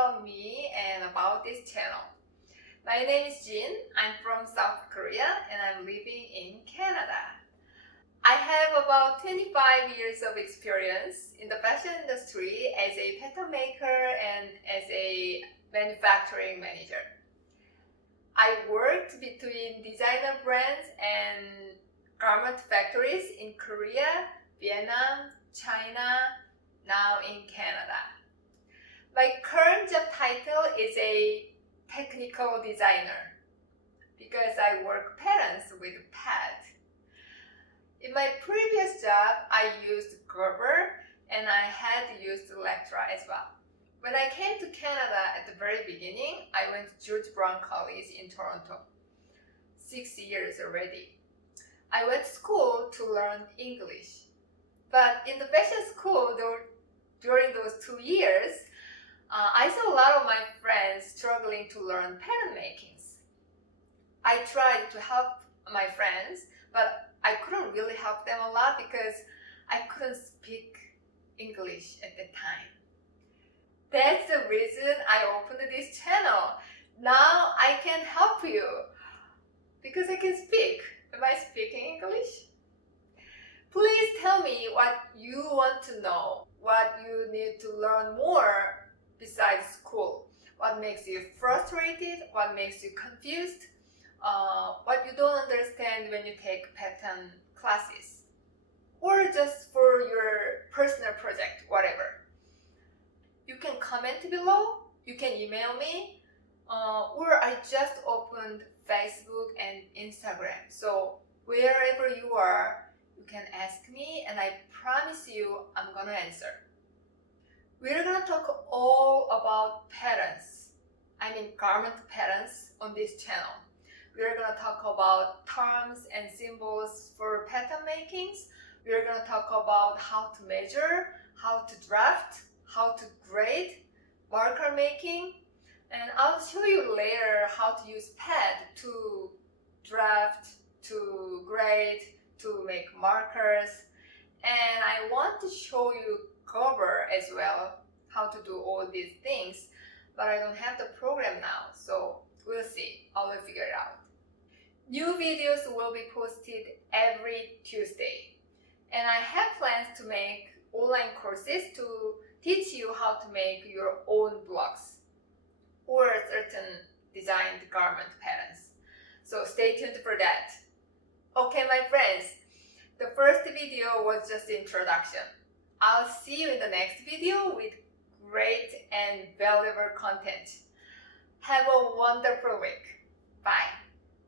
about me and about this channel. My name is Jin. I'm from South Korea and I'm living in Canada. I have about 25 years of experience in the fashion industry as a pattern maker and as a manufacturing manager. I worked between designer brands and garment factories in Korea, Vietnam, China, now in Canada. My current job title is a technical designer because I work patterns with Pant. In my previous job, I used Gerber and I had used Electra as well. When I came to Canada at the very beginning, I went to George Brown College in Toronto. 6 years already. I went to school to learn English. But in the fashion school, during those 2 years, I saw a lot of my friends struggling to learn pattern makings. I tried to help my friends, but I couldn't really help them a lot because I couldn't speak English at that time. That's the reason I opened this channel. Now I can help you because I can speak. Am I speaking English? Please tell me what you want to know, what you need to learn more besides school. What makes you frustrated, what makes you confused, what you don't understand when you take pattern classes, or just for your personal project, whatever. You can comment below, you can email me, or I just opened Facebook and Instagram. So wherever you are, you can ask me and I promise you I'm gonna answer. We're gonna talk all about patterns, I mean garment patterns on this channel. We're gonna talk about terms and symbols for pattern makings. We're gonna talk about how to measure, how to draft, how to grade, marker making, and I'll show you later how to use pad to draft, to grade, to make markers, and I want to show you Gerber as well, how to do all these things, but I don't have the program now, so we'll see. I will figure it out. New videos will be posted every Tuesday, and I have plans to make online courses to teach you how to make your own blocks or certain designed garment patterns. So stay tuned for that. Okay, my friends, the first video was just the introduction. I'll see you in the next video with great and valuable content. Have a wonderful week. Bye.